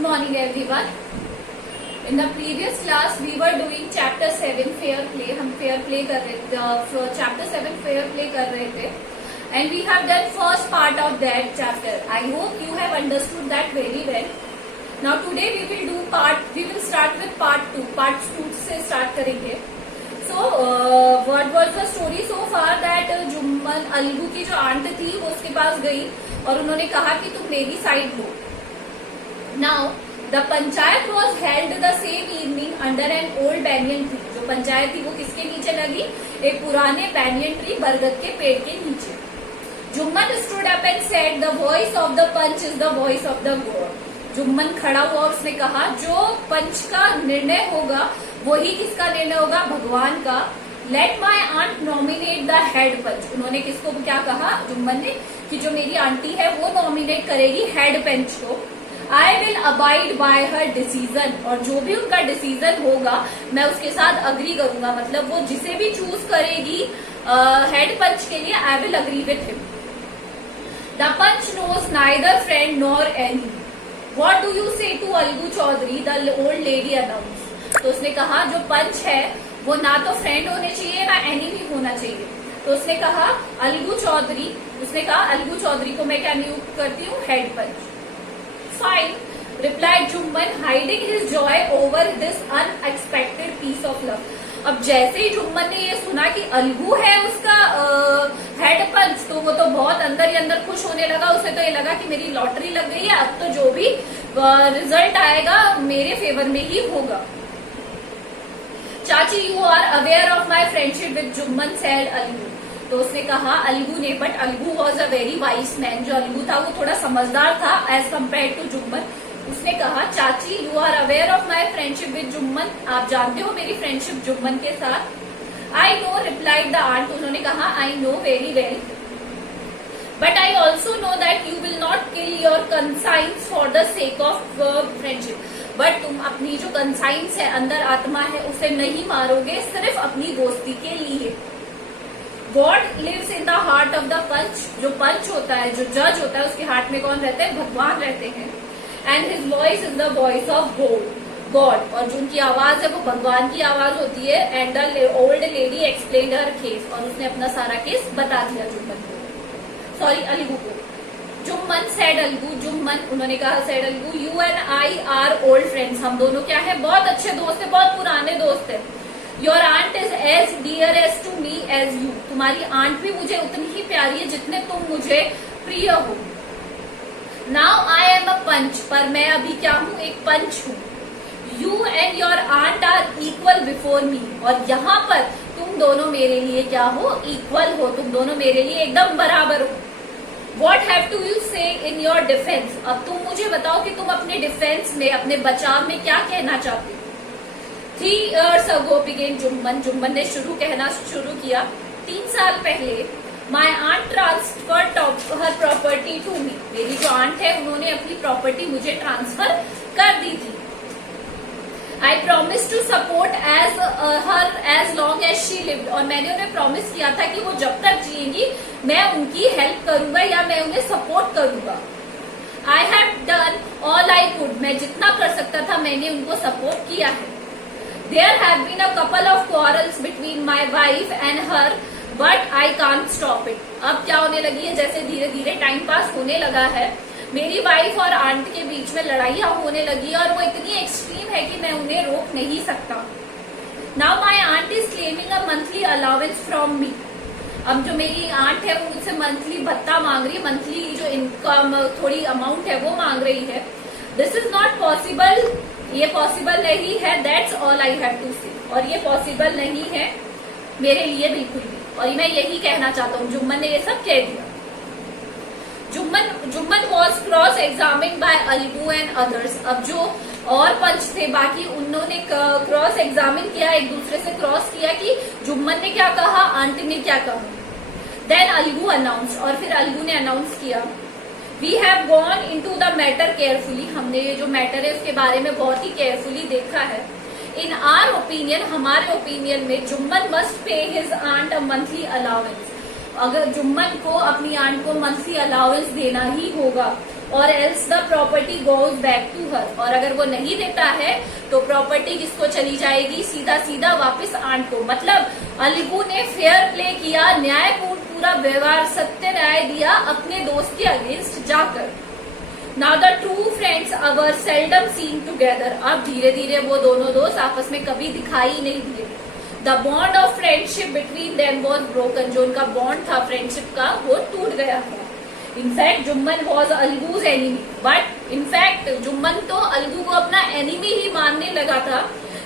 Good morning everyone. In the previous class we were doing chapter 7 fair play. हम fair play कर रहे थे, chapter 7 fair play कर रहे थे and we have done first part of that chapter. I hope you have understood that very well. Now today we will start with part 2. Part 2 से start करेंगे. So what was the story so far that Jumman Algu की जो aunt थी वो उसके पास गई और उन्होंने कहा कि तुम मेरी side low. Now the panchayat was held the same evening under an old banyan tree. जो पंचायत थी वो किसके नीचे लगी? एक पुराने banyan tree, बरगद के पेड़ के नीचे. Jumman stood up and said, the voice of the punch is the voice of the God. Jumman खड़ा हुआ और उसने कहा जो पंच का निर्णय होगा वही किसका निर्णय होगा? भगवान का. Let my aunt nominate the head punch. उन्होंने किसको क्या कहा? जुम्मन ने कि जो मेरी आंटी है वो नॉमिनेट करेगी हेड पंच को. I will abide by her decision. और जो भी उनका डिसीजन होगा मैं उसके साथ अग्री करूंगा. मतलब वो जिसे भी चूज करेगी हेड पंच के लिए I will agree with him. The punch knows neither friend nor enemy. What do you say to Algu Chaudhary? The old lady announced. तो उसने कहा जो पंच है वो ना तो फ्रेंड होने चाहिए ना एनिमी होना चाहिए. तो उसने कहा अलगू चौधरी, उसने कहा अलगू चौधरी को मैं क्या नियुक्त करती हूँ? Head punch. Fine, replied Jumman, hiding his joy over this unexpected piece of luck. अब जैसे ही जुम्मन ने ये सुना कि अलगू है उसका हेड पंच तो वो तो बहुत अंदर ही अंदर खुश होने लगा. उसे तो ये लगा कि मेरी लॉटरी लग गई है, अब तो जो भी रिजल्ट आएगा मेरे फेवर में ही होगा. चाची you are aware of my friendship with Jumman said Algu. तो उसने कहा अलगू ने, but Algu was a very wise man. जो अलगू था वो थोड़ा समझदार था एज कम्पेयर टू जुम्मन. उसने कहा चाची you are aware of my friendship with Jumman. आप जानते हो मेरी फ्रेंडशिप जुम्मन के साथ. I know replied the aunt. उन्होंने कहा I know very well but I also know that you will not kill your conscience for the sake of friendship. But तुम अपनी जो कंसाइंस है, अंदर आत्मा है, उसे नहीं मारोगे सिर्फ अपनी दोस्ती के लिए. God lives in the heart of the panch. जो पंच होता है, जो जज होता है, उसके हार्ट में कौन रहते हैं? भगवान रहते हैं. And his voice is the voice of God. और जो उनकी आवाज है वो भगवान की आवाज होती है. And the old lady explained her case. और उसने अपना सारा केस बता दिया जुम्मन को, सॉरी अलगू को. जुम्मन सेड अलगू. जुम्मन उन्होंने कहा said Algu you and I R old friends. हम दोनों क्या है? बहुत अच्छे दोस्त है, बहुत पुराने दोस्त है. Your aunt is as dearest to me as you. तुम्हारी आंट भी मुझे उतनी ही प्यारी है जितने तुम मुझे प्रिय हो. Now I am a panch. पर मैं अभी क्या हूँ? एक पंच हूँ. You and your aunt are equal before me. और यहाँ पर तुम दोनों मेरे लिए क्या हो? इक्वल हो. तुम दोनों मेरे लिए एकदम बराबर हो. What have to you say in your defense? अब तुम मुझे बताओ कि तुम अपने डिफेंस में, अपने बचाव में क्या कहना चाहते हो. 3 years ago began Jumman. Jumman ने कहना शुरू किया. 3 साल पहले My aunt transferred her property to me. मेरी जो आंट है उन्होंने अपनी प्रॉपर्टी मुझे ट्रांसफर कर दी थी. I promised to support her as long as she lived. और मैंने उन्हें प्रॉमिस किया था कि वो जब तक जिएंगी मैं उनकी हेल्प करूंगा या मैं उन्हें सपोर्ट करूंगा. I have done all I could. मैं जितना कर सकता था मैंने उनको सपोर्ट किया है. There have been a couple of quarrels between my wife and her, but I can't stop it. अब क्या होने लगी है? जैसे धीरे धीरे टाइम पास होने लगा है, मेरी वाइफ और आंट के बीच में लड़ाइयां होने लगी और वो इतनी एक्सट्रीम है कि मैं उन्हें रोक नहीं सकता. Now my aunt is claiming a monthly allowance from me. अब जो मेरी आंट है वो मुझसे मंथली भत्ता मांग रही है, मंथली जो इनकम थोड़ी अमाउंट है वो मांग रही है. This is not possible. ये पॉसिबल नहीं है. That's all I have to say. और ये पॉसिबल नहीं है मेरे लिए बिल्कुल भी. और मैं यही कहना चाहता हूँ. जुम्मन ने ये सब कह दिया. Jumman was cross examine by Algu and others. अब जो और पंच थे बाकी उन्होंने क्रॉस एग्जामिन किया, एक दूसरे से क्रॉस किया कि जुम्मन ने क्या कहा, आंटी ने क्या कहा. Then Algu announce. और फिर अलगू ने अनाउंस किया we have gone into the matter carefully. हमने ये जो मैटर है उसके बारे में बहुत ही केयरफुली देखा है. इन आर ओपिनियन, हमारे ओपिनियन में Jumman must pay his aunt a monthly allowance. अगर जुम्मन को अपनी आंट को मंथली अलाउंस देना ही होगा और else the property goes back to her, और अगर वो नहीं देता है तो प्रॉपर्टी किसको चली जाएगी, सीधा सीधा वापस आंट को। मतलब अलगू ने फेयर प्ले किया, न्यायपूर्ण पूरा व्यवहार, सत्य न्याय दिया अपने दोस्त के अगेंस्ट जाकर। Now the true friends are seldom seen together, अब धीरे धीरे वो दोनों दोस्त आपस में कभी दिखाई नहीं दिए। The bond of friendship between them was broken, जो उनका बॉन्ड था फ्रेंडशिप का वो टूट गया था। In fact Jumman was Algu's enemy, but in fact Jumman तो अलगू को अपना एनिमी ही मानने लगा था।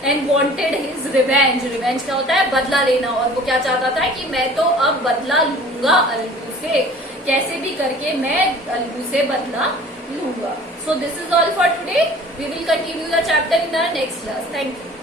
And wanted his revenge, revenge क्या होता है, बदला लेना, और वो क्या चाहता था कि मैं तो अब बदला लूंगा अलगू से, कैसे भी करके मैं अलगू से बदला लूंगा। So this is all for today, we will continue the chapter in the next class. Thank you.